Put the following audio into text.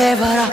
Evara.